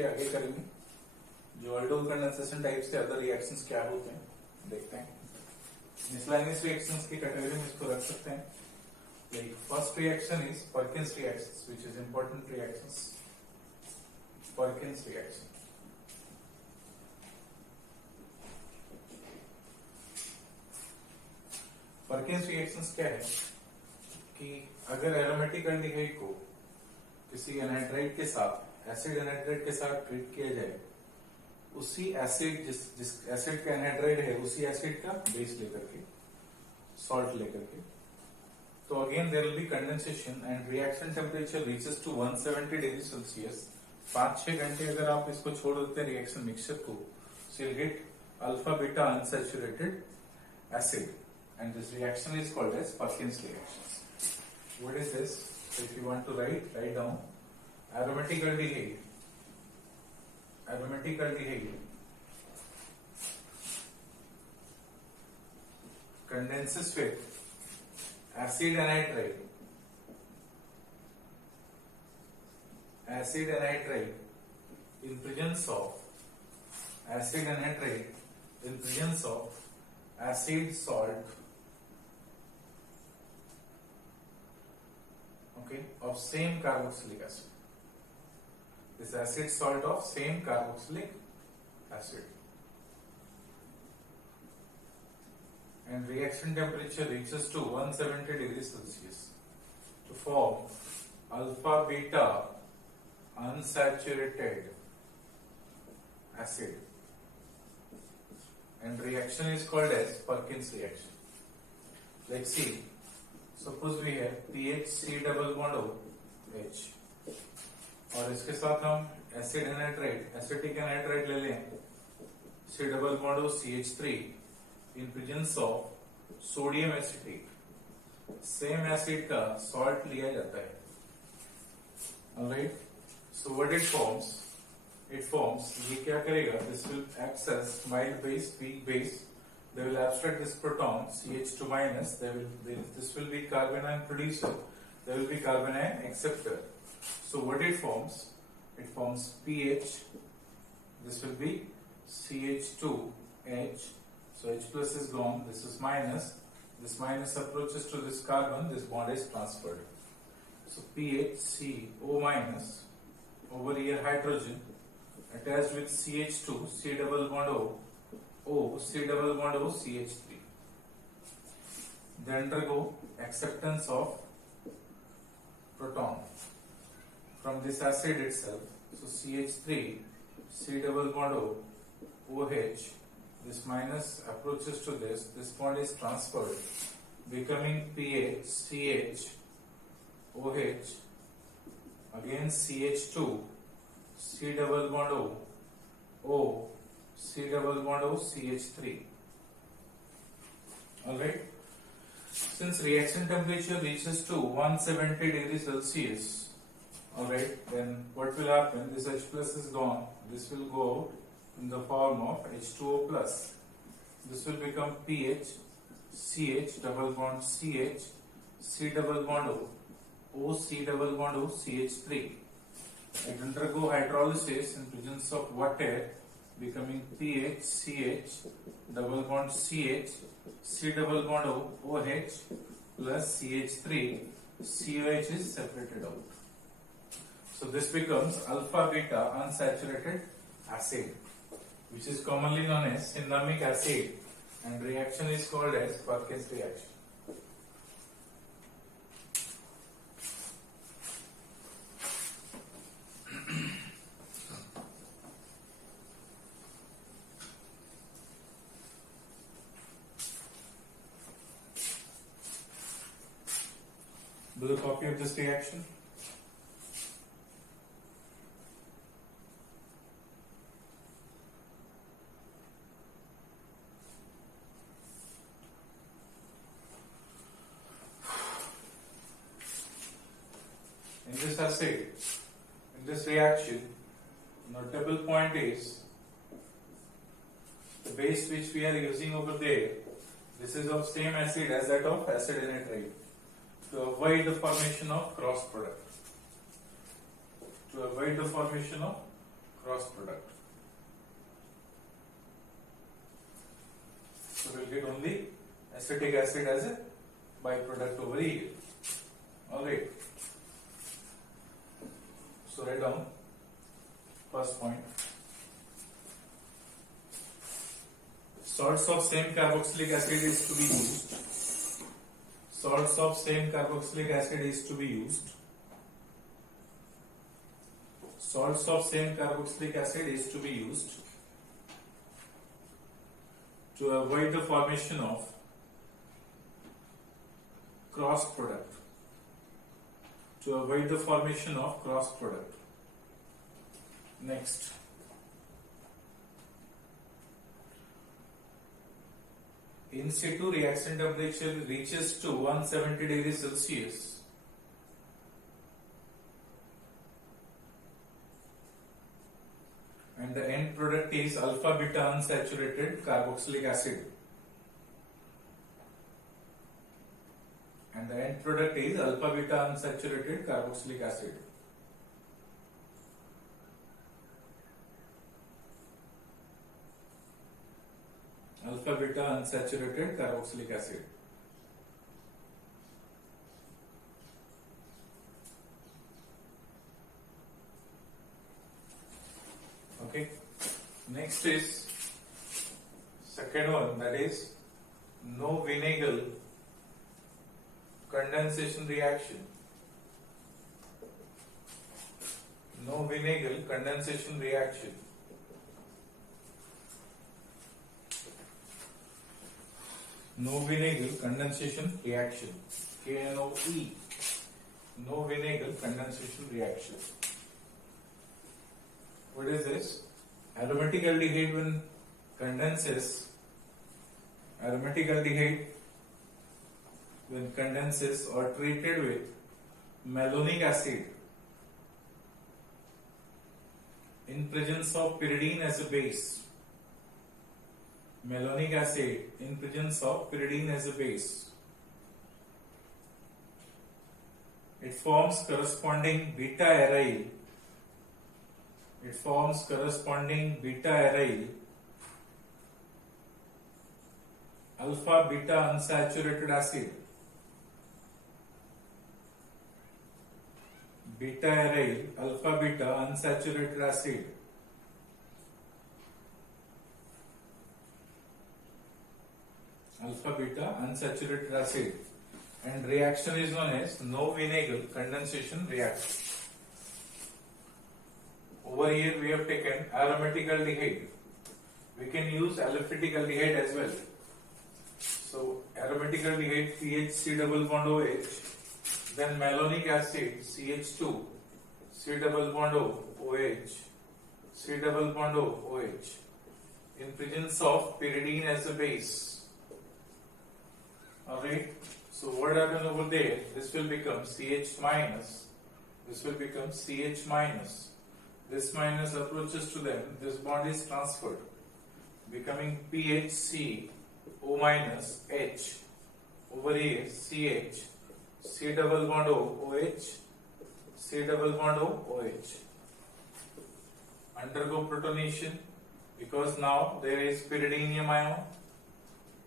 इसके आगे करेंगे। जो ऑल्डोल कंडेंसेशन टाइप से अदर रिएक्शंस क्या होते हैं देखते हैं। मिसलेनियस रिएक्शंस की कैटेगरी में इसको रख सकते हैं। Like first reaction is Perkins reactions which is important reactions. Perkins reaction Perkins reactions क्या है कि अगर एरोमेटिक एल्डिहाइड को किसी एनहाइड्राइड के साथ एसिड एनहाइड्राइड के साथ ट्रीट किया जाए, उसी एसिड जिस एसिड का एनहाइड्राइड है उसी एसिड का बेस लेकर के सॉल्ट लेकर के, तो again there will be condensation and reaction temperature reaches to 170 degree Celsius. 5-6 घंटे अगर आप इसको छोड़ देते हैं रिएक्शन मिक्सचर को, so you'll get alpha beta unsaturated acid and this reaction is called as Perkins reactions. What is this? So if you want to write down aromatic aldehyde condenses with acid anhydride in presence of acid salt, okay, of same carboxylic acid. This acid salt of same carboxylic acid, and reaction temperature reaches to 170 degrees Celsius to form alpha beta unsaturated acid, and reaction is called as Perkins reaction. Let's see. Suppose we have PHC double bond O H और इसके साथ हम acid anhydride acetic anhydride ले लें C double bond O CH3 in presence of sodium acetate. Same acid का salt लिया जाता है। Alright, so what it forms? It forms, ये क्या करेगा? This will act as mild base, weak base. They will abstract this proton CH2 minus. This will be carbanion producer. There will be carbanion acceptor. So what it forms? It forms pH. This will be CH2H. So H plus is gone. This is minus. This minus approaches to this carbon. This bond is transferred. So PHCO minus over here hydrogen attached with CH2 C double bond O C double bond O CH3. They undergo acceptance of proton from this acid itself. So CH3 C double bond O OH. This minus approaches to this. This bond is transferred, becoming PH CH OH. Again CH2 C double bond O C double bond O CH3. Alright. Since reaction temperature reaches to 170 degrees Celsius, alright, then what will happen? This H plus is gone. This will go out in the form of H2O plus. This will become PH CH double bond CH C double bond O C double bond O CH3. It undergo hydrolysis in presence of water, becoming PH CH double bond CH C double bond OH plus CH3 COH is separated out. So this becomes alpha beta unsaturated acid, which is commonly known as cinnamic acid, and reaction is called as Perkins reaction. Do a copy of this reaction. In this acid, in this reaction, notable point is the base which we are using over there. This is of same acid as that of acid anhydride, to avoid the formation of cross product. To avoid the formation of cross product. So we'll get only acetic acid as a byproduct over here. Alright. So write down first point. Salts of same carboxylic acid is to be used. Salts of same carboxylic acid is to be used. Salts of same carboxylic acid is to be used to avoid the formation of cross product. To avoid the formation of cross product. Next. In situ reaction temperature reaches to 170 degrees Celsius. And the end product is alpha beta unsaturated carboxylic acid. And the end product is alpha beta unsaturated carboxylic acid. Alpha beta unsaturated carboxylic acid. Okay. Next is second one, that is no Vinagel condensation reaction. No Vinagel condensation reaction. No Vinagel condensation reaction. KNOE. No Vinagel condensation reaction. What is this? Aromatic aldehyde when condenses, aromatic aldehyde when condenses or treated with malonic acid in presence of pyridine as a base. Malonic acid in presence of pyridine as a base. It forms corresponding beta aryl. It forms corresponding beta aryl alpha beta unsaturated acid. Beta aryl alpha beta unsaturated acid. Alpha beta unsaturated acid, and reaction is known as no Vinagel condensation reaction. Over here we have taken aromatic aldehyde. We can use aliphatic aldehyde as well. So aromatic aldehyde CH double bond OH, then malonic acid CH2 C double bond OH, C double bond OH in presence of pyridine as a base. Alright, so what happens over there? This will become CH minus, this will become CH minus. This minus approaches to them, this bond is transferred, becoming PHC O minus H. Over here CH, C double bond OH, C double bond OH. Undergo protonation because now there is pyridinium ion.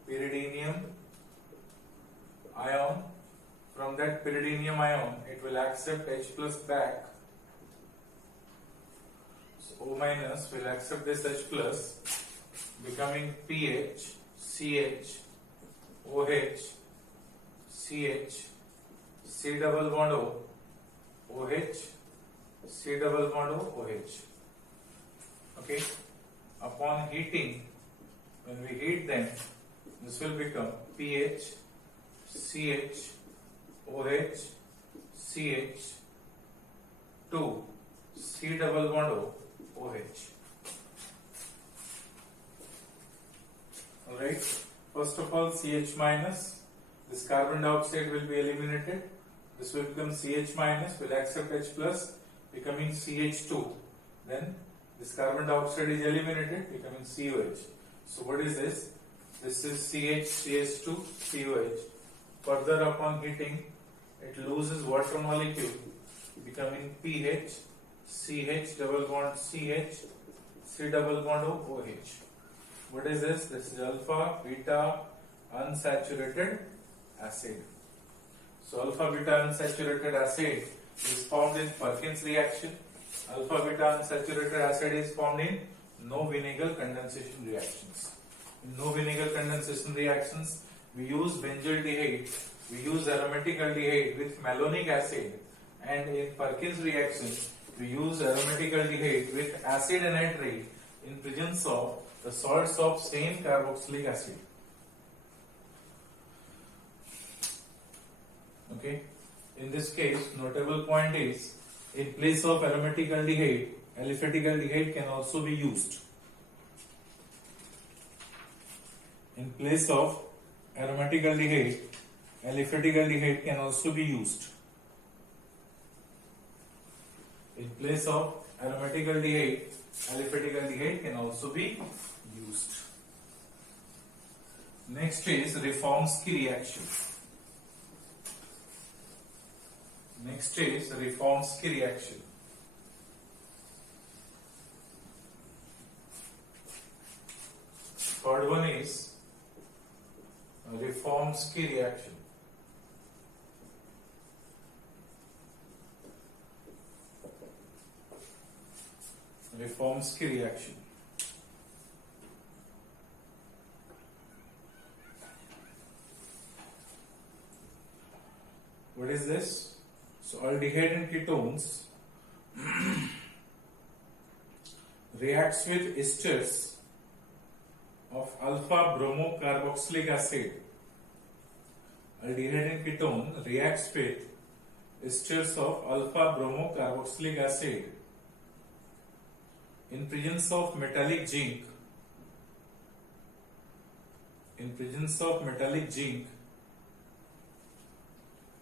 Pyridinium ion. From that pyridinium ion, it will accept H plus back. So O minus will accept this H plus, becoming PH, CH, OH, CH, C double bond OH, C double bond OH. Okay. Upon heating, when we heat them, this will become PH, CH, OH, CH, 2, C double bond OH. Alright, first of all CH minus, this carbon dioxide will be eliminated. This will become CH minus, will accept H plus, becoming CH2. Then this carbon dioxide is eliminated, becoming COH. So what is this? This is CH, CH2, COH. Further upon heating, it loses water molecule, becoming pH, CH double bond CH, C double bond O, OH. What is this? This is alpha beta unsaturated acid. So alpha beta unsaturated acid is formed in Perkins reaction. Alpha beta unsaturated acid is formed in no vinegar condensation reactions. In no vinegar condensation reactions, we use benzaldehyde, we use aromatic aldehyde with malonic acid, and in Perkins reaction, we use aromatic aldehyde with acid anhydride in presence of the salts of same carboxylic acid. Okay. In this case, notable point is, in place of aromatic aldehyde, aliphatic aldehyde can also be used. In place of aromatic aldehyde, aliphatic aldehyde can also be used. In place of aromatic aldehyde, aliphatic aldehyde can also be used. Next is Reformsky reaction. Next is Reformsky reaction. Third one is Reformsky reaction. Reformsky reaction. What is this? So aldehyde and ketones reacts with esters of alpha bromo carboxylic acid. Aldehyde and ketone reacts with esters of alpha bromo carboxylic acid in presence of metallic zinc. In presence of metallic zinc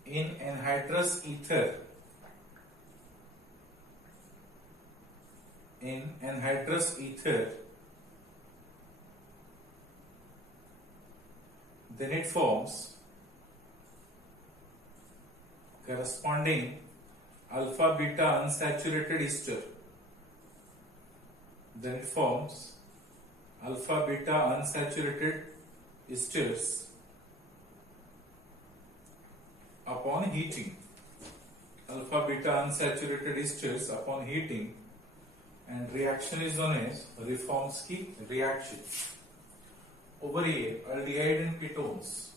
in anhydrous ether. In anhydrous ether, then it forms corresponding alpha beta unsaturated ester. Then it forms alpha beta unsaturated esters upon heating. Alpha beta unsaturated esters upon heating, and reaction is known as Reformsky reaction. Over here, aldehyde and ketones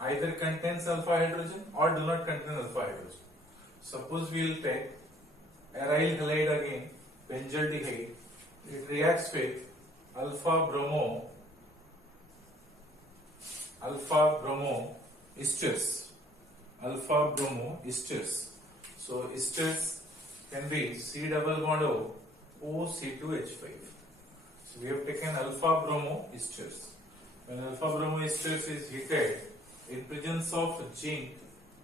either contains alpha hydrogen or do not contain alpha hydrogen. Suppose we will take aryl halide again, benzaldehyde. It reacts with alpha bromo esters. Alpha bromo esters. So esters can be C double bond O, OC2H5. So we have taken alpha bromo esters. When alpha bromo esters is heated in presence of zinc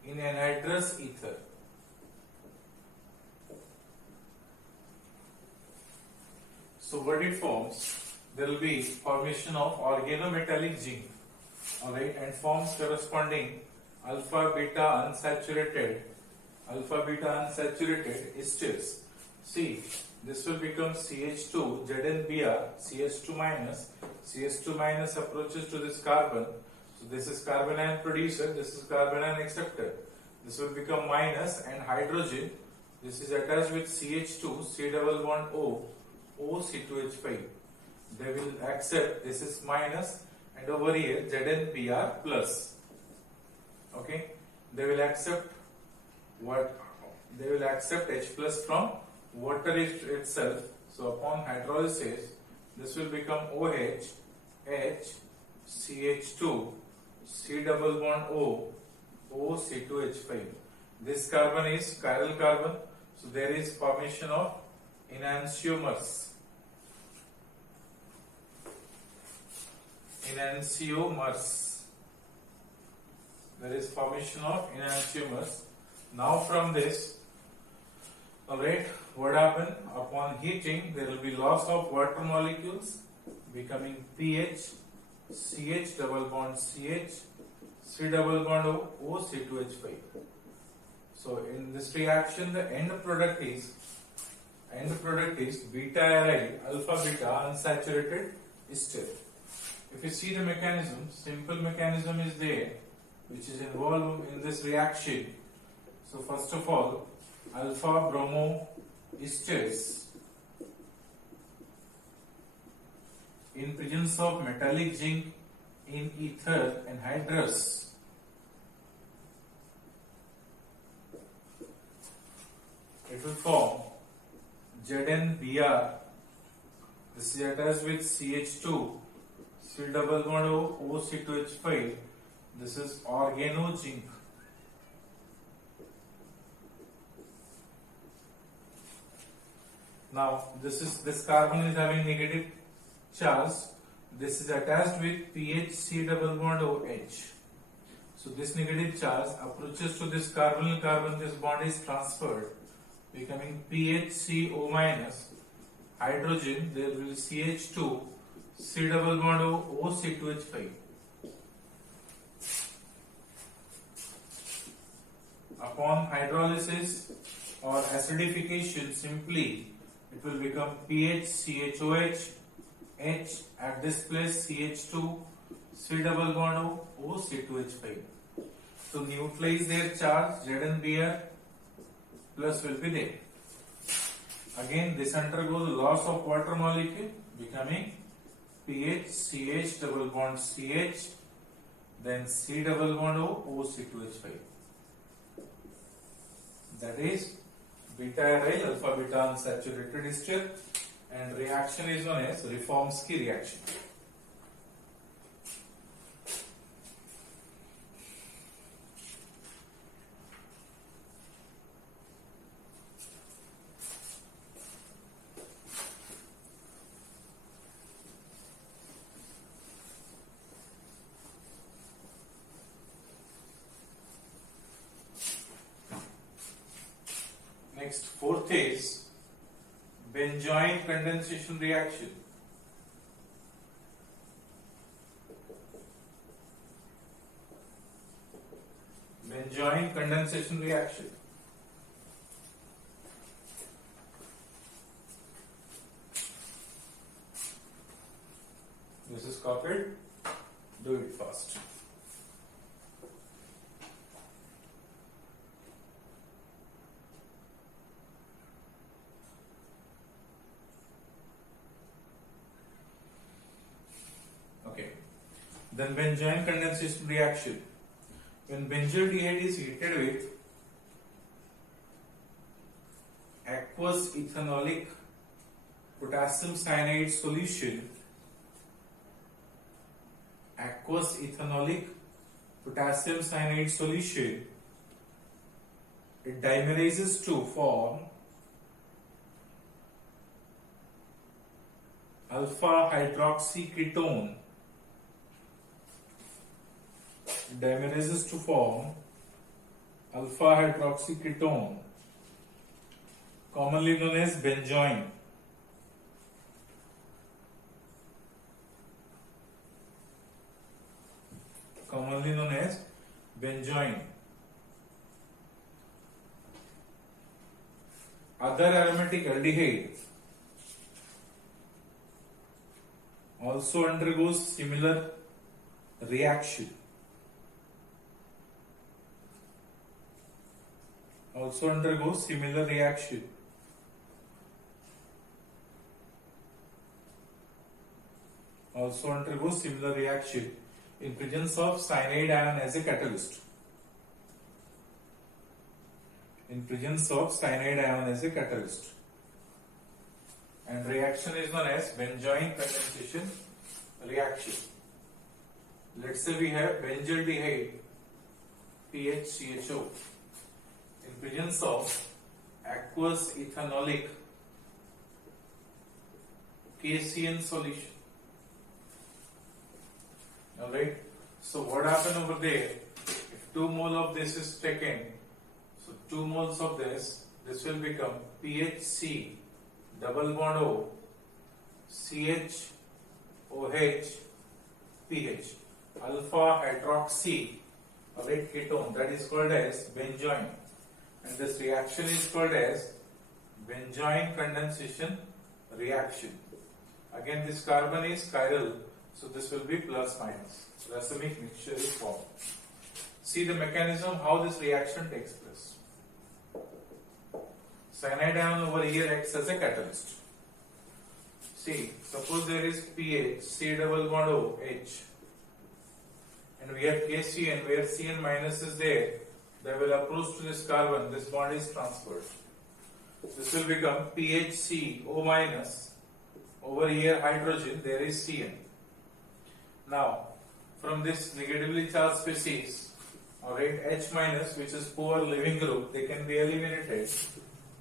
in anhydrous ether, so what it forms, there will be formation of organometallic zinc, alright, and forms corresponding alpha beta unsaturated esters. See, this will become CH2 ZnBr, CH2 minus approaches to this carbon. So this is carbanion producer, this is carbanion acceptor. This will become minus, and hydrogen, this is attached with CH2, C double bond O, OC2H5. They will accept, this is minus, and over here ZnBr plus. Okay, they will accept what? They will accept H plus from water itself. So upon hydrolysis, this will become OH, H, CH2, C double bond O, OC2H5. This carbon is chiral carbon, so there is formation of enantiomers. There is formation of enantiomers. Now from this, alright, what happened? Upon heating, there will be loss of water molecules, becoming pH, CH double bond CH, C double bond O, OC2H5. So in this reaction, the end product is end product is beta aryl alpha beta unsaturated ester. If you see the mechanism, simple mechanism is there which is involved in this reaction. So first of all, alpha bromo esters in presence of metallic zinc in ether anhydrous it will form ZnBr. This is attached with CH2, C double bond O, C2H5. This is organo zinc. Now this carbon is having negative charge. This is attached with PH C double bond OH. So this negative charge approaches to this carbon, this bond is transferred, becoming PHCO minus. Hydrogen, there will be CH2, C double bond O, C2H5. Upon hydrolysis or acidification, simply it will become PHCHOH, H at this place CH2, C double bond O, C2H5. So neutralize their charge, ZnBr plus will be there. Again, this undergoes loss of water molecule, becoming PHCH double bond CH, then C double bond O, C2H5. That is beta aryl alpha beta unsaturated ester, and reaction is known as Reformsky reaction. Next, fourth is benzoin condensation reaction. Benzoin condensation reaction. This is copied. Do it fast. Then benzoin condensation reaction. When benzaldehyde is heated with aqueous ethanolic potassium cyanide solution, aqueous ethanolic potassium cyanide solution, it dimerizes to form alpha hydroxyketone. Dimerizes to form alpha hydroxyketone, commonly known as benzoin. Commonly known as benzoin. Other aromatic aldehyde also undergoes similar reaction. Also undergoes similar reaction. Also undergoes similar reaction in presence of cyanide ion as a catalyst. In presence of cyanide ion as a catalyst. And reaction is known as benzoin condensation reaction. Let's say we have benzaldehyde PHCHO in presence of aqueous ethanolic KCN solution. Alright, so what happened over there? If 2 mole of this is taken, so 2 moles of this will become PHC double bond O CH OH PH alpha hydroxy, alright, ketone, that is called as benzoin, and this reaction is called as benzoin condensation reaction. Again, this carbon is chiral, so this will be plus minus. Racemic mixture is formed. See the mechanism how this reaction takes place. Cyanide ion over here acts as a catalyst. See, suppose there is pH, C double bond O, H, and we have KCN where Cn minus is there. They will approach to this carbon, this bond is transferred. This will become PHCO minus. Over here hydrogen, there is Cn. Now, from this negatively charged species, alright, H minus, which is poor leaving group, they can be eliminated.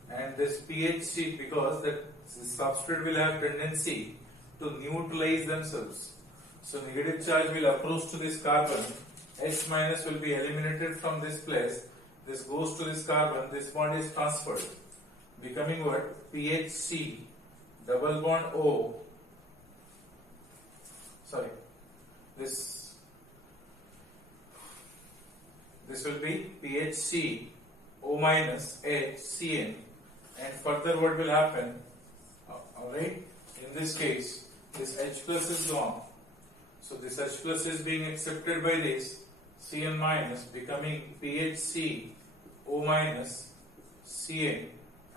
And this PHC, because the substrate will have tendency to neutralize themselves. So negative charge will approach to this carbon. H minus will be eliminated from this place. This goes to this carbon. This bond is transferred, becoming what? PHC double bond O. Sorry, this will be PHC O minus HCN. And further, what will happen? Alright, in this case, this H plus is gone. So this H plus is being accepted by this Cn minus, becoming PHC O minus Cn.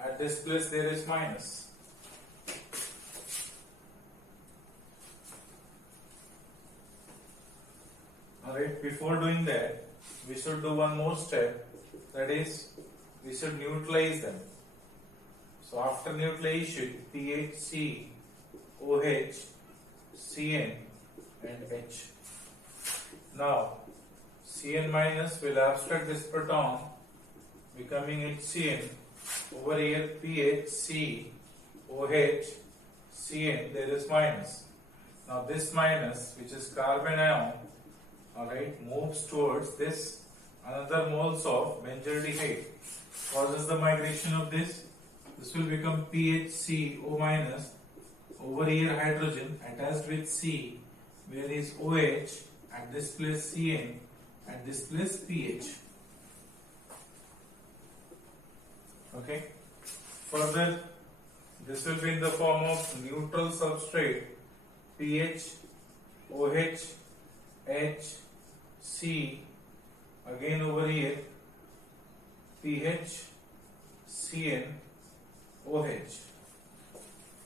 At this place there is minus. Alright, before doing that, we should do one more step, that is, we should neutralize them. So after neutralization, PHC, OH, Cn and H. Now, Cn minus will abstract this proton, becoming HCN. Over here, PHC, OH, Cn, there is minus. Now this minus, which is carbon ion, alright, moves towards this another moles of benzaldehyde. Causes the migration of this. This will become PHCO minus. Over here hydrogen attached with C, where is OH, at this place Cn, at this place pH. Okay. Further, this will be in the form of neutral substrate pH, OH, H, C. Again over here pH, Cn, OH.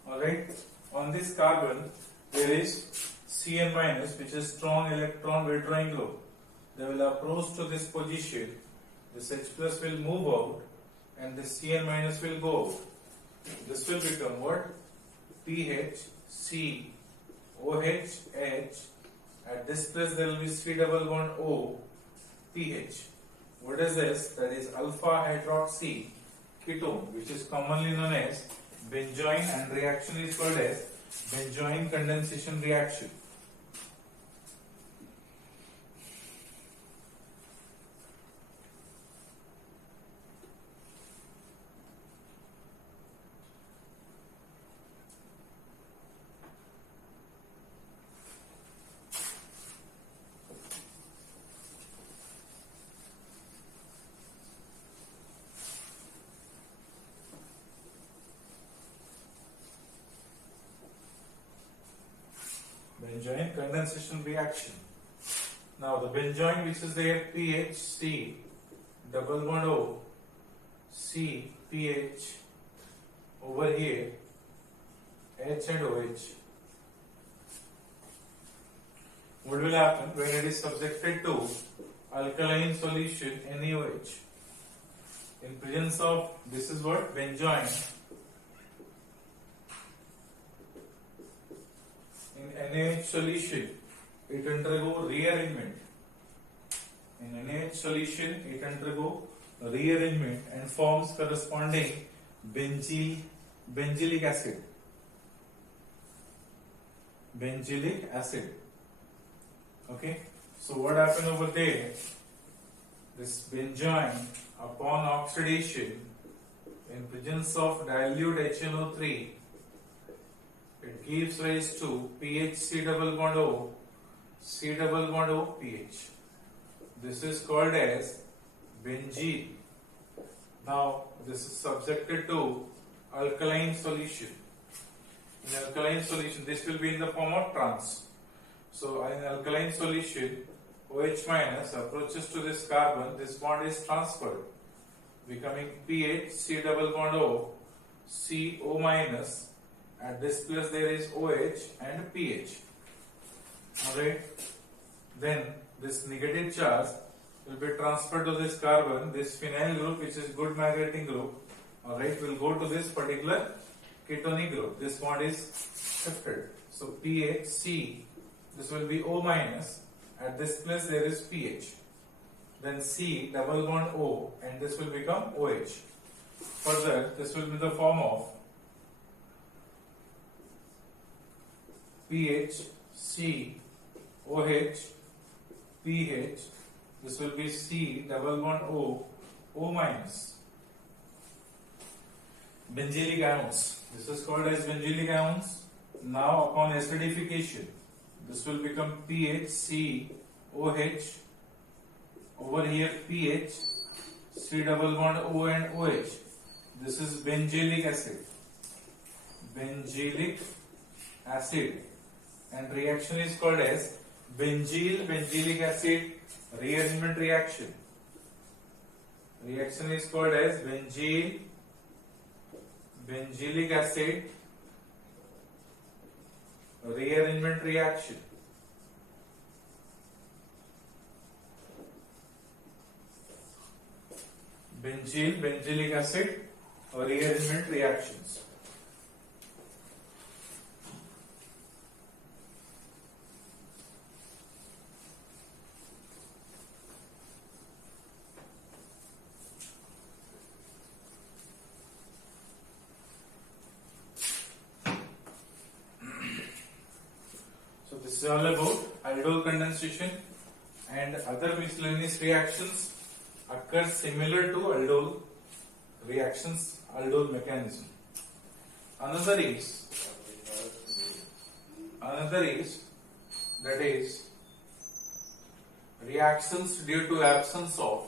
Alright. On this carbon, there is Cn minus, which is strong electron withdrawing group. They will approach to this position. This H plus will move out, and this Cn minus will go out. This will become what? pH, C, OH, H. At this place there will be C double bond O, pH. What is this? That is alpha hydroxy ketone, which is commonly known as benzoin, and reaction is called as benzoin condensation reaction. Benzoin condensation reaction. Now the benzoin, which is there, PHC double bond O, C, PH, over here H and OH. What will happen when it is subjected to alkaline solution NaOH? In presence of, this is what, benzoin. In NaOH solution, it undergo rearrangement. In NaOH solution, it undergo rearrangement and forms corresponding benzylic acid. Benzylic acid. Okay. So what happened over there? This benzoin, upon oxidation, in presence of dilute HNO3, it gives rise to PHC double bond O, C double bond O, pH. This is called as benzene. Now, this is subjected to alkaline solution. In alkaline solution, this will be in the form of trans. So in alkaline solution, OH minus approaches to this carbon, this bond is transferred, becoming PH, C double bond O, CO minus. At this place there is OH and PH. Alright. Then this negative charge will be transferred to this carbon, this phenyl group, which is good migrating group, alright, will go to this particular ketonic group. This bond is shifted. So PH, C, this will be O minus. At this place there is PH. Then C double bond O, and this will become OH. Further, this will be the form of PH, C, OH, PH. This will be C double bond O, O minus. Benzylic ions. This is called as benzylic ions. Now upon acidification, this will become PH, C, OH. Over here PH, C double bond O and OH. This is benzylic acid. Benzylic acid. And reaction is called as benzylic acid rearrangement reaction. Reaction is called as benzylic acid rearrangement reaction. Benzylic acid rearrangement reactions. So this is all about aldol condensation, and other miscellaneous reactions occur similar to aldol reactions, aldol mechanism. Another is that is reactions due to absence of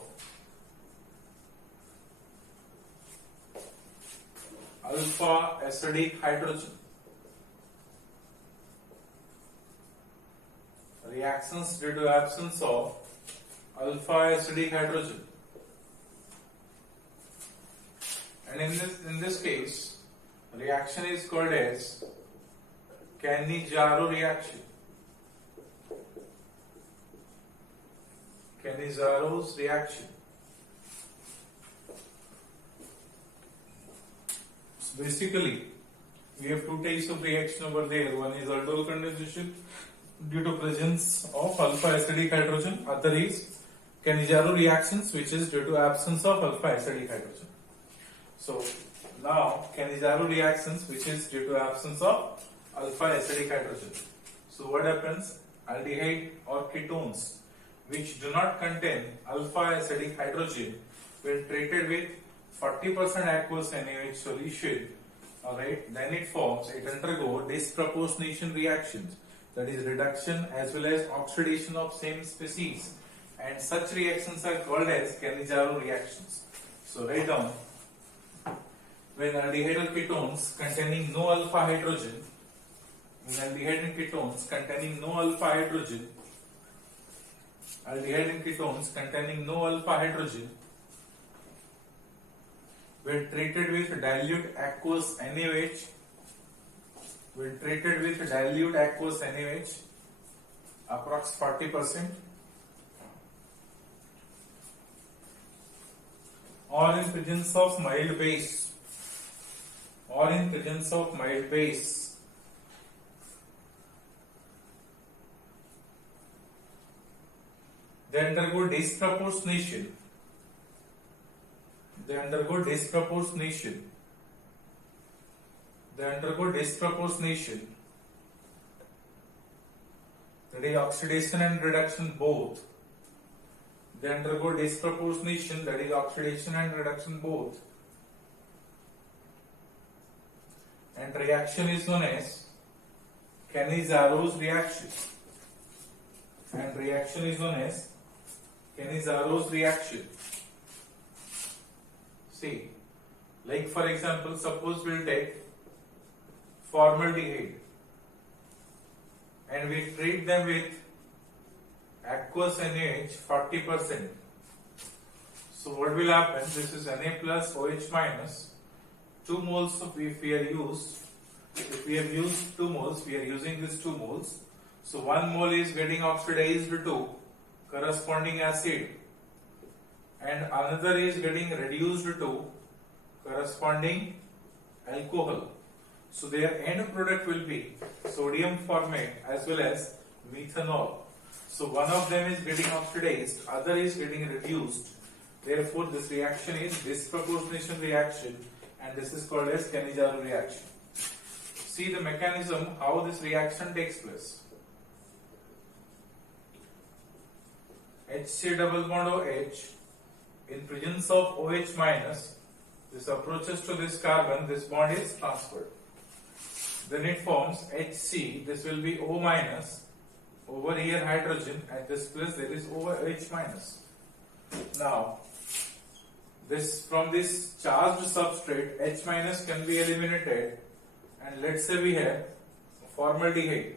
alpha acidic hydrogen. Reactions due to absence of alpha acidic hydrogen. And in this case, reaction is called as Cannizzaro reaction. Cannizaro's reaction. So basically, we have two types of reaction over there. One is aldol condensation due to presence of alpha acidic hydrogen. Other is Cannizzaro reactions, which is due to absence of alpha acidic hydrogen. So now Cannizzaro reactions, which is due to absence of alpha acidic hydrogen. So what happens? Aldehyde or ketones which do not contain alpha acidic hydrogen, when treated with 40% aqueous NaOH solution, alright, then it undergo disproportionation reactions, that is reduction as well as oxidation of same species, and such reactions are called as Cannizzaro reactions. So write down, when aldehyde ketones containing no alpha hydrogen, aldehyde and ketones containing no alpha hydrogen, when treated with dilute aqueous NaOH, approx 40%, or in presence of mild base, they undergo disproportionation. That is oxidation and reduction both. They undergo disproportionation, that is oxidation and reduction both. And reaction is known as Cannizaro's reaction. See, Like for example, suppose we'll take formaldehyde and we treat them with aqueous NaOH 40%. So what will happen? This is Na plus OH minus 2 moles of if we have used 2 moles, we are using this 2 moles. So 1 mole is getting oxidized to corresponding acid and another is getting reduced to corresponding alcohol. So their end product will be sodium formate as well as methanol. So one of them is getting oxidized, other is getting reduced. Therefore this reaction is disproportionation reaction and this is called as Cannizzaro reaction. See the mechanism how this reaction takes place. HC double bond OH in presence of OH minus, this approaches to this carbon, this bond is transferred. Then it forms HC, this will be O minus, over here hydrogen, at this place there is OH minus. Now, this from this charged substrate, H minus can be eliminated and let's say we have formaldehyde.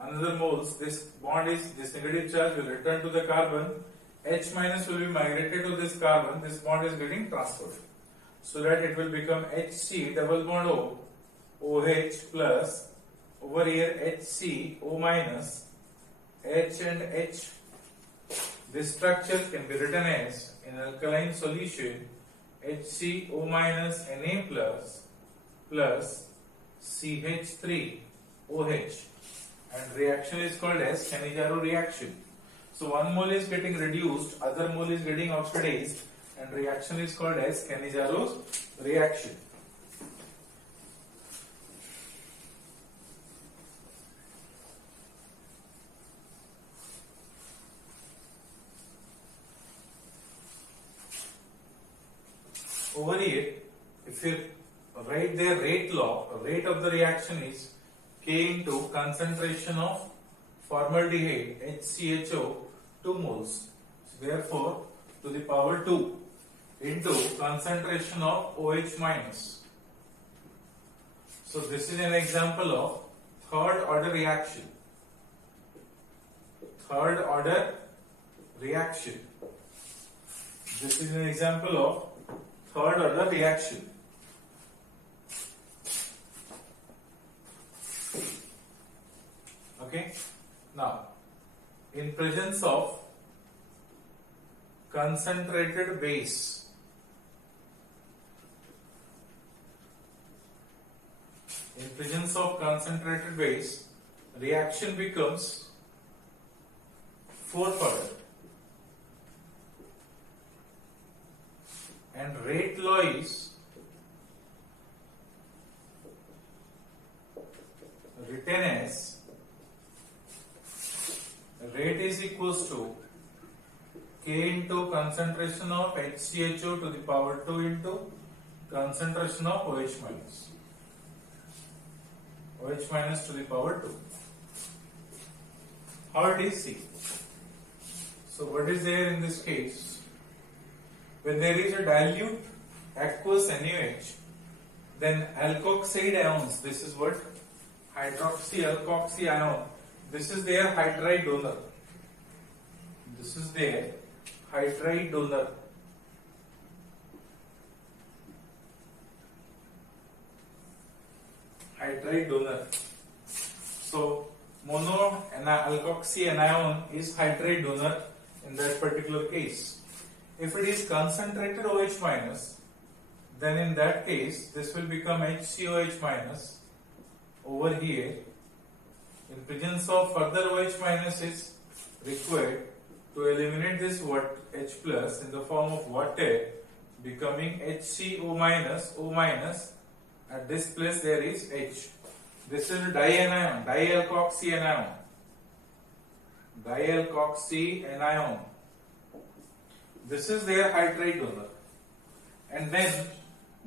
Another moles, this bond is, this negative charge will return to the carbon, H minus will be migrated to this carbon, this bond is getting transferred. So that it will become HC double bond O, OH plus, over here HC, O minus, H and H. This structure can be written as, in alkaline solution, HCO minus Na plus CH3OH. And reaction is called as Cannizzaro reaction. So 1 mole is getting reduced, other mole is getting oxidized, and reaction is called as Cannizzaro reaction. Over here, if you write the rate law, rate of the reaction is K into concentration of formaldehyde HCHO 2 moles. So therefore, to the power 2 into concentration of OH minus. So this is an example of third order reaction. Third order reaction. This is an example of third order reaction. Okay. Now, in presence of concentrated base, reaction becomes fourth order. And rate law is written as rate is equals to K into concentration of HCHO to the power 2 into concentration of OH minus. OH minus to the power 2. How it is see? So what is there in this case? When there is a dilute aqueous NaOH, then alkoxide ions, this is what hydroxy alkoxy ion, this is their hydride donor. This is their hydride donor. Hydride donor. So mono alkoxy anion is hydride donor in that particular case. If it is concentrated OH minus, then in that case this will become HCOH minus over here. In presence of further OH minus is required to eliminate this H plus in the form of water, becoming HCO minus O minus. At this place there is H. This is dianion, dialkoxy anion. Dialkoxy anion. This is their hydride donor. And then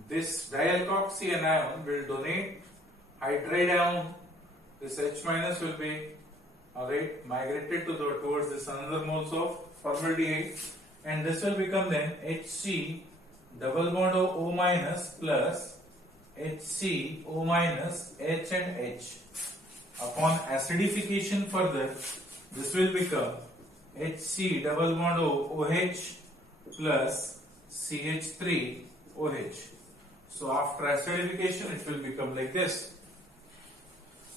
this dialkoxy anion will donate hydride ion. This H minus will be migrated to towards this another moles of formaldehyde, and this will become then HC double bond of O minus plus HCO minus H and H. Upon acidification further, this will become Hc double bond of OH plus CH3OH. So after acidification, it will become like this.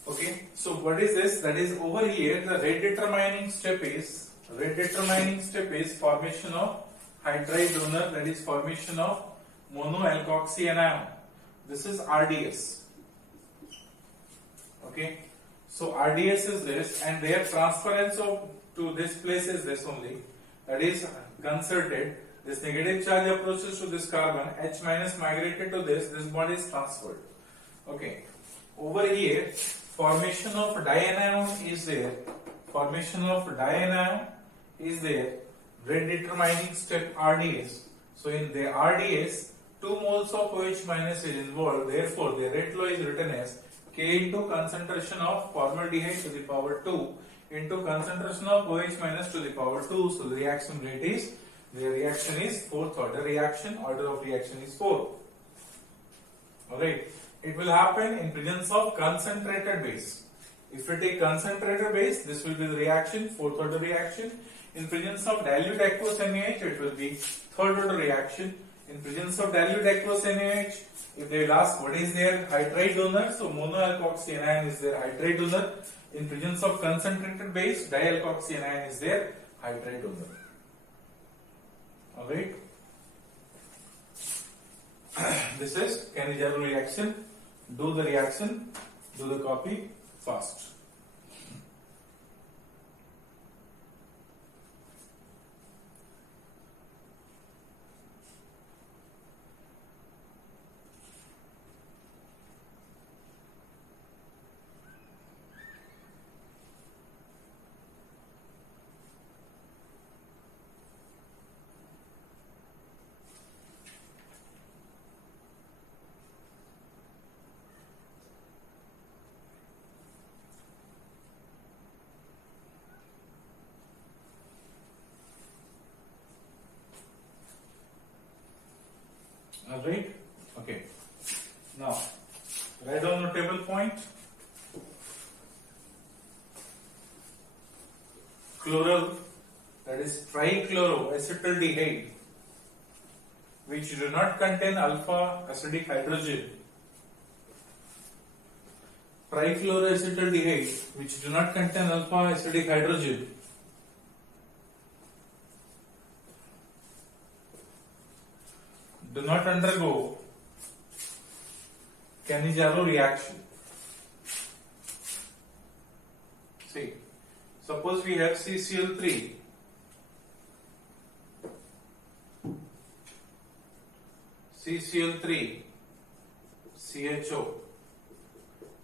Okay. So what is this? That is over here. The rate determining step is formation of hydride donor. That is formation of monoalkoxy anion. This is RDS. Okay. So RDS is this, and their transference of to this place is this only. That is concerted. This negative charge approaches to this carbon. H minus migrated to this. This bond is transferred. Okay. Over here, formation of dianion is there. Rate determining step RDS. So in the RDS, 2 moles of OH minus is involved. Therefore, the rate law is written as K into concentration of formaldehyde to the power 2 into concentration of OH minus to the power 2. So the reaction is fourth order reaction. Order of reaction is 4. Alright. It will happen in presence of concentrated base. If you take concentrated base, this will be the reaction, fourth order reaction. In presence of dilute aqueous NaOH, it will be third order reaction. In presence of dilute aqueous NaOH, if they will ask what is their hydride donor, so monoalkoxy anion is their hydride donor. In presence of concentrated base, dialkoxy anion is their hydride donor. Alright. This is Cannizzaro reaction. Do the reaction, do the copy fast. Alright? Okay. Now, write down the table point. Chloral, that is trichloroacetaldehyde, which do not contain alpha acidic hydrogen. Trichloroacetaldehyde, which do not contain alpha acidic hydrogen, do not undergo Cannizzaro reaction. See, suppose we have CCl3, CHO,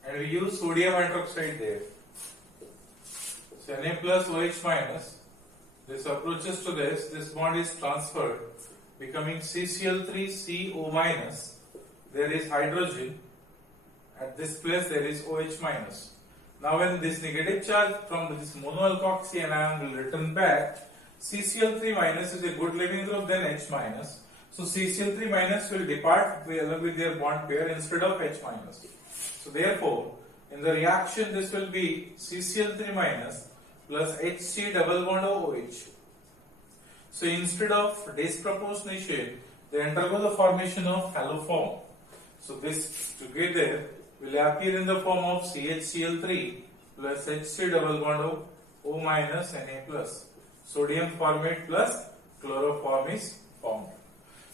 and we use sodium hydroxide there. So Na plus OH minus, this approaches to this bond is transferred, becoming CCl3CO minus. There is hydrogen. At this place there is OH minus. Now when this negative charge from this monoalkoxy anion will return back, CCl3 minus is a good leaving group, then H minus. So CCl3 minus will depart along with their bond pair instead of H minus. So therefore, in the reaction this will be CCl3 minus plus HC double bond OH. So instead of disproportionation, they undergo the formation of haloform. So this together will appear in the form of CHCl3 plus HC double bond O minus Na plus. Sodium formate plus chloroform is formed.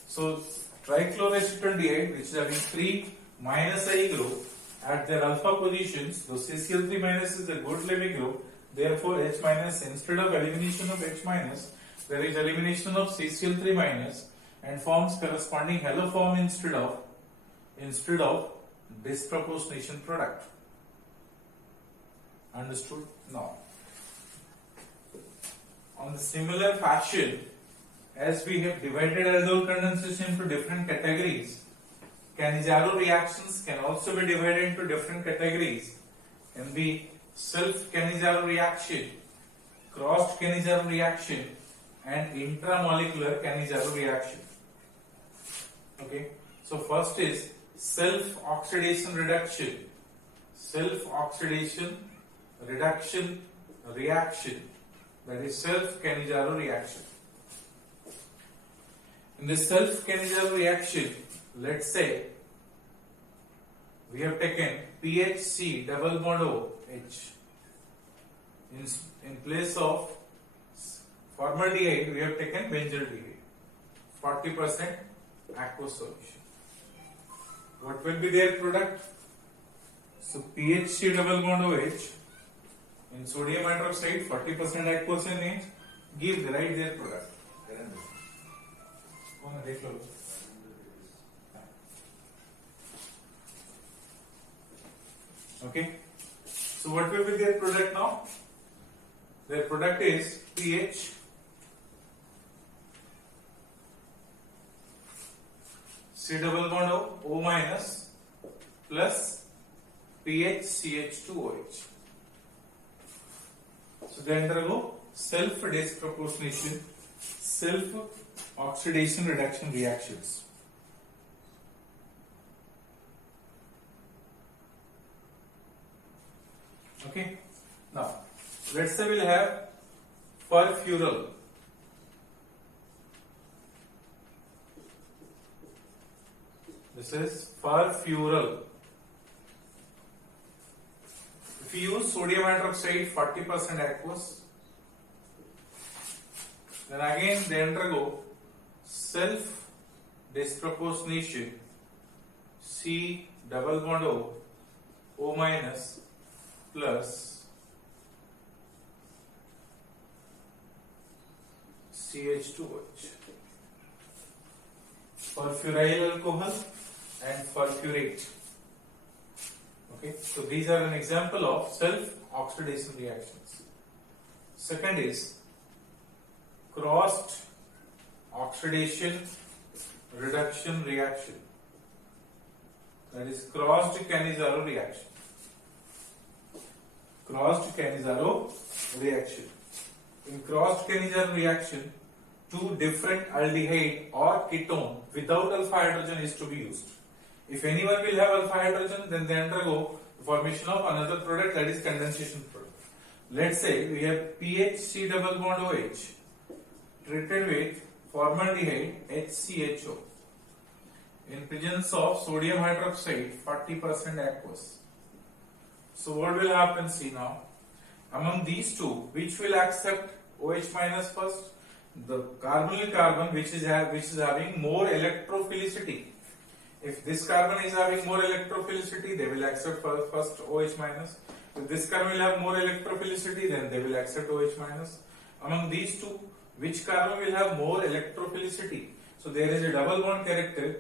So trichloroacetaldehyde, which is having 3 minus I group at their alpha positions, so CCl3 minus is a good leaving group. Therefore, H minus, instead of elimination of H minus, there is elimination of CCl3 minus and forms corresponding haloform instead of disproportionation product. Understood? Now, on the similar fashion, as we have divided aldol condensation into different categories, Cannizzaro reactions can also be divided into different categories. Can be self-Cannizzaro reaction, crossed Cannizzaro reaction, and intramolecular Cannizzaro reaction. Okay, so first is self-oxidation reduction. Self-oxidation reduction reaction, that is self-Cannizzaro reaction. In this self-Cannizzaro reaction, let's say we have taken PHC double bond OH. In place of formaldehyde, we have taken benzaldehyde, 40% aqueous solution. What will be their product? So PHC double bond OH in sodium hydroxide, 40% aqueous in it, write their product. Okay. So what will be their product now? Their product is pH C double bond O minus plus pH CH2OH. So they undergo self-disproportionation, self-oxidation reduction reactions. Okay. Now, let's say we'll have furfural. This is furfural. If you use sodium hydroxide 40% aqueous, then again they undergo self disproportionation C double bond O minus plus CH2OH. Furfuryl alcohol and furfurate. Okay, so these are an example of self-oxidation reactions. Second is crossed oxidation reduction reaction. That is crossed Cannizzaro reaction. Crossed Cannizzaro reaction. In crossed Cannizzaro reaction, two different aldehyde or ketone without alpha hydrogen is to be used. If anyone will have alpha hydrogen, then they undergo the formation of another product, that is condensation product. Let's say we have PHC double bond OH treated with formaldehyde HCHO in presence of sodium hydroxide 40% aqueous. So what will happen? See now, among these two, which will accept OH minus first? The carbonyl carbon which is having more electrophilicity. If this carbon is having more electrophilicity, they will accept first OH minus. If this carbon will have more electrophilicity, then they will accept OH minus. Among these two, which carbon will have more electrophilicity? So there is a double bond character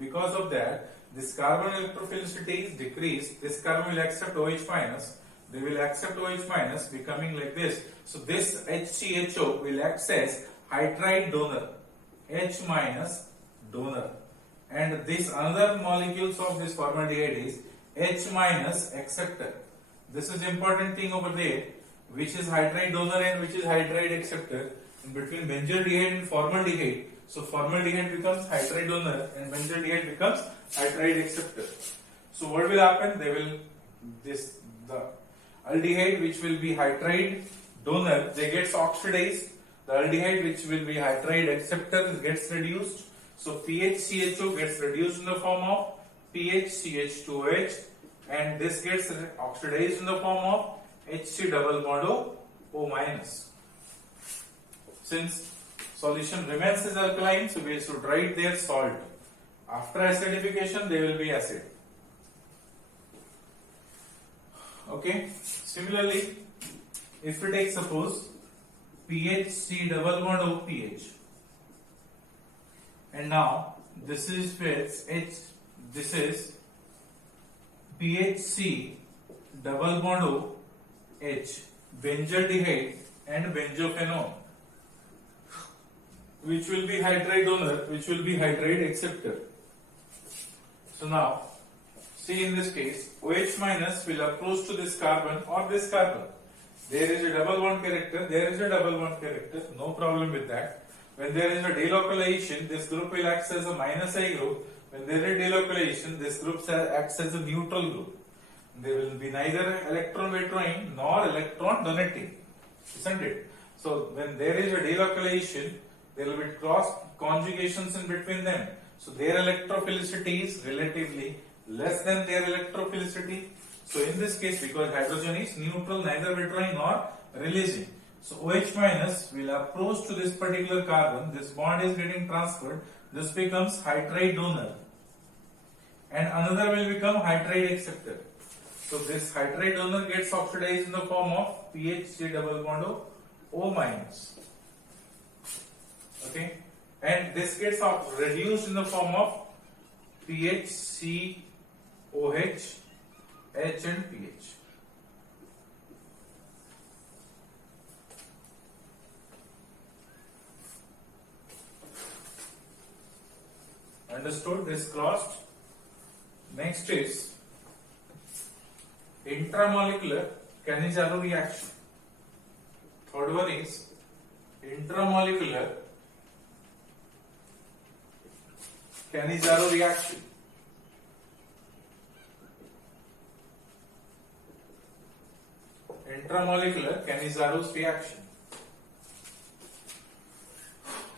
because of that. This carbon electrophilicity is decreased. This carbon will accept OH minus. They will accept OH minus, becoming like this. So this HCHO will act as hydride donor, H minus donor, and this another molecules of this formaldehyde is H minus acceptor. This is important thing over there, which is hydride donor and which is hydride acceptor. In between benzaldehyde and formaldehyde, so formaldehyde becomes hydride donor and benzaldehyde becomes hydride acceptor. So what will happen? They will the aldehyde which will be hydride donor, they gets oxidized. The aldehyde which will be hydride acceptor gets reduced. So PHCHO gets reduced in the form of PHCH2OH, and this gets oxidized in the form of HC double bond O minus. Since solution remains as alkaline, so we should write their salt. After acidification, they will be acid. Okay. Similarly, if we take suppose PHC double bond OPH, and now this is this is PHC double bond OH, benzaldehyde and benzophenone, which will be hydride donor, which will be hydride acceptor. So now, see in this case, OH minus will approach to this carbon or this carbon. There is a double bond character, there is a double bond character, no problem with that. When there is a delocalization, this group will act as a minus I group. When there is delocalization, this group acts as a neutral group. There will be neither electron withdrawing nor electron donating, isn't it? So when there is a delocalization, there will be cross conjugations in between them. So their electrophilicity is relatively less than their electrophilicity. So in this case, because hydrogen is neutral, neither withdrawing nor releasing. So OH minus will approach to this particular carbon, this bond is getting transferred, this becomes hydride donor and another will become hydride acceptor. So this hydride donor gets oxidized in the form of PHC double bond O minus. Okay, and this gets reduced in the form of PHCOH, H and PH. Understood? This crossed. Next is intramolecular Cannizzaro reaction. Third one is intramolecular Cannizzaro reaction. Intramolecular Cannizzaro reaction.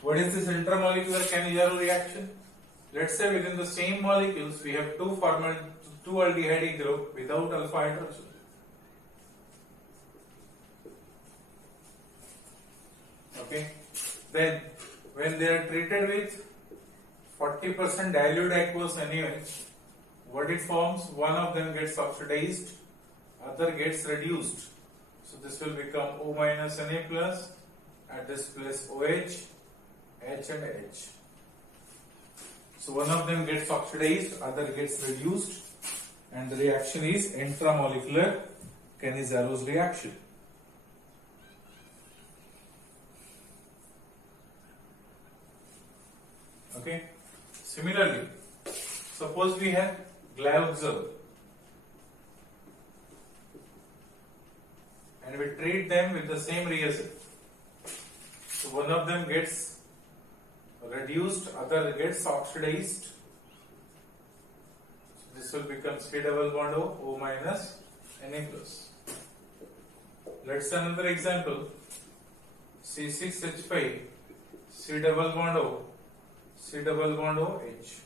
What is this intramolecular Cannizzaro reaction? Let's say within the same molecules we have two aldehyde group without alpha hydrogen. Okay. Then when they are treated with 40% dilute aqueous NaOH, what it forms? One of them gets oxidized, other gets reduced. So this will become O minus Na plus, at this place OH, H and H. So one of them gets oxidized, other gets reduced, and the reaction is intramolecular Cannizzaro reaction. Okay. Similarly, suppose we have glyoxal and we treat them with the same reagent. So one of them gets reduced, other gets oxidized. So this will become C double bond O minus Na plus. Let's say another example. C6H5 C double bond O C double bond OH.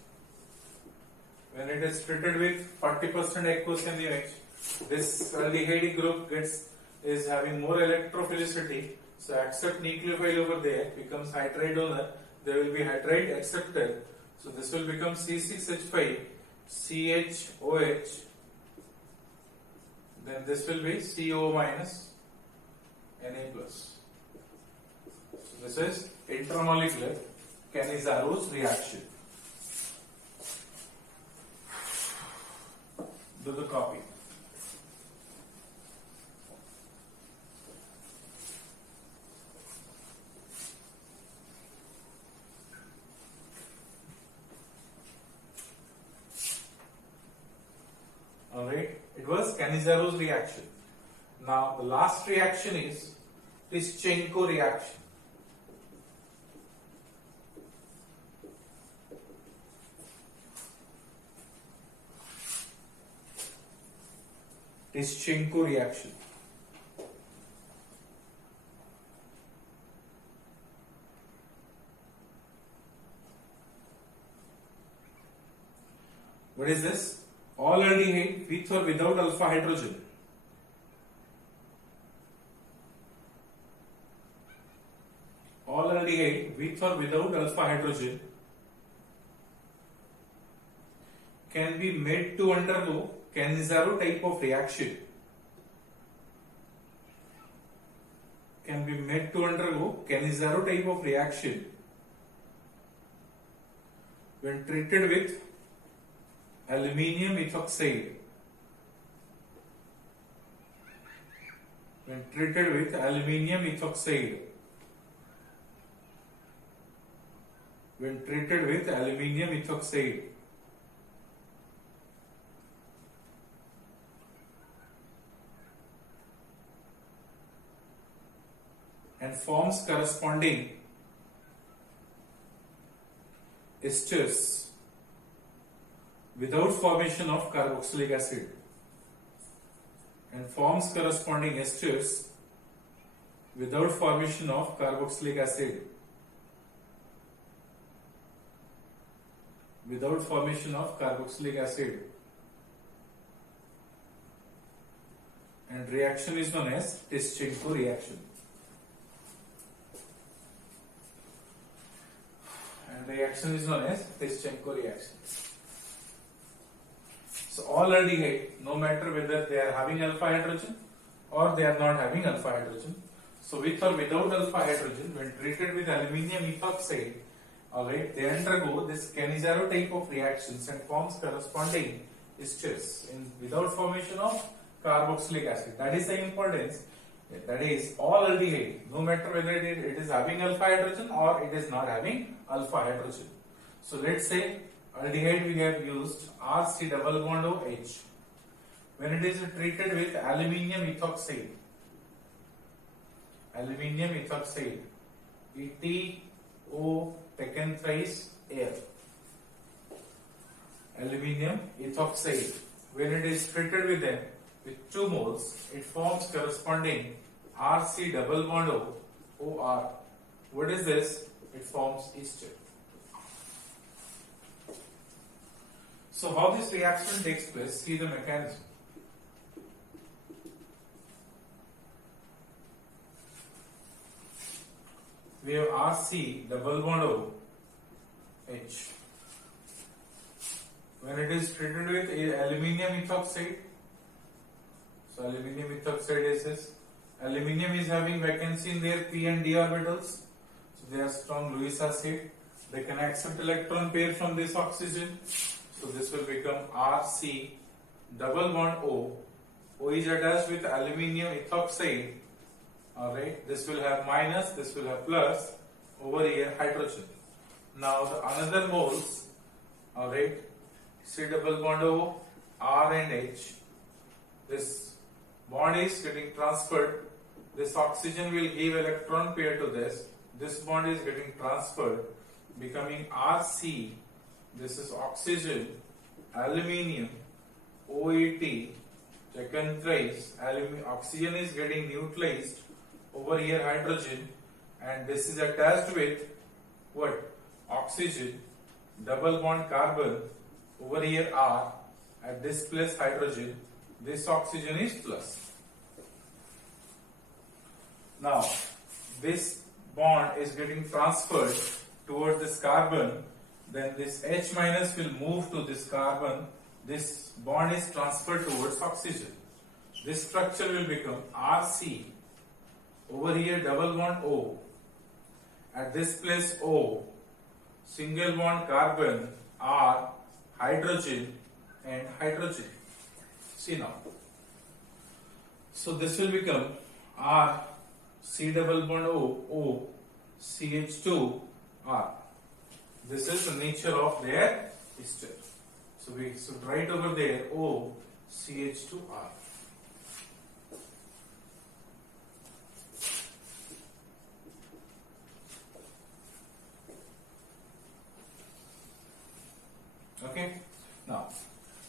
When it is treated with 40% aqueous NaOH, this aldehyde group is having more electrophilicity. So accept nucleophile over there becomes hydride donor. There will be hydride acceptor. So this will become C6H5 CHOH. Then this will be CO minus Na plus. So this is intramolecular Cannizzaro reaction. Do the copy. Alright, it was Cannizzaro reaction. Now the last reaction is Tischenko reaction. Tischenko reaction. What is this? All aldehyde with or without alpha hydrogen. All aldehyde with or without alpha hydrogen can be made to undergo Cannizzaro type of reaction. Can be made to undergo Cannizzaro type of reaction when treated with aluminium ethoxide. When treated with aluminium ethoxide. When treated with aluminium ethoxide. And forms corresponding esters without formation of carboxylic acid and forms corresponding esters without formation of carboxylic acid. Without formation of carboxylic acid, and reaction is known as Tischenko reaction. And reaction is known as Tischenko reaction. So all aldehyde, no matter whether they are having alpha hydrogen or they are not having alpha hydrogen. So with or without alpha hydrogen, when treated with aluminium ethoxide, alright, they undergo this Cannizzaro type of reactions and forms corresponding esters without formation of carboxylic acid. That is the importance. That is, all aldehyde, no matter whether it is having alpha hydrogen or it is not having alpha hydrogen. So let's say aldehyde we have used RC double bond OH. When it is treated with aluminium ethoxide, ETO taken thrice air. Aluminium ethoxide, when it is treated with them with 2 moles, it forms corresponding RC double bond OR. What is this? It forms ester. So how this reaction takes place? See the mechanism. We have RC double bond OH. When it is treated with aluminium ethoxide, so aluminium ethoxide is this. Aluminium is having vacancy in their p and d orbitals, so they are strong Lewis acid. They can accept electron pair from this oxygen, so this will become RC double bond O. O is attached with aluminium ethoxide. Alright, this will have minus, this will have plus, over here hydrogen. Now the another moles, alright, C double bond O, R and H. This bond is getting transferred. This oxygen will give electron pair to this. This bond is getting transferred, becoming RC. This is oxygen, aluminium, OET, taken thrice. Oxygen is getting neutralized. Over here hydrogen, and this is attached with what? Oxygen, double bond carbon, over here R, at this place hydrogen, this oxygen is plus. Now this bond is getting transferred towards this carbon, then this H minus will move to this carbon, this bond is transferred towards oxygen. This structure will become RC. Over here double bond O, at this place O, single bond carbon, R, hydrogen and hydrogen. See now. So this will become R, C double bond O, CH2, R. This is the nature of their ester. So we should write over there O, CH2, R. Okay. Now,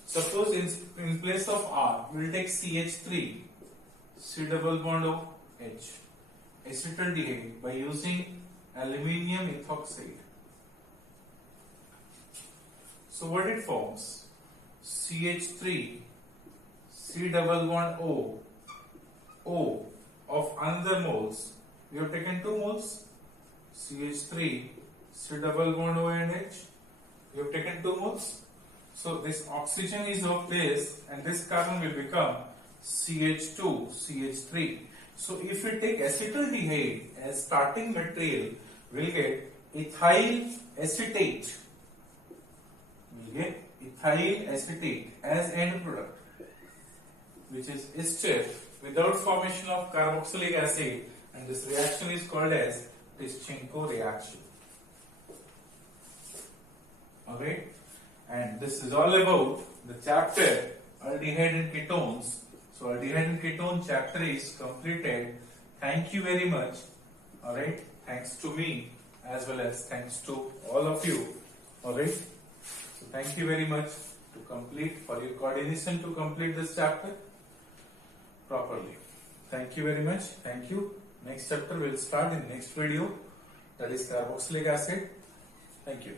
suppose in place of R, we will take CH3, C double bond O H, acetaldehyde, by using aluminium ethoxide. So what it forms? CH3, C double bond O of another moles. We have taken 2 moles, CH3, C double bond O and H. We have taken 2 moles. So this oxygen is of this, and this carbon will become CH2, CH3. So if we take acetaldehyde as starting material, we'll get ethyl acetate. We'll get ethyl acetate as end product, which is ester without formation of carboxylic acid, and this reaction is called as Tischenko reaction. Okay, and this is all about the chapter aldehyde and ketones. So aldehyde and ketone chapter is completed. Thank you very much. Alright, thanks to me as well as thanks to all of you Alright. So thank you very much for your coordination to complete this chapter properly. Thank you very much. Thank you. Next chapter will start in next video, that is carboxylic acid. Thank you.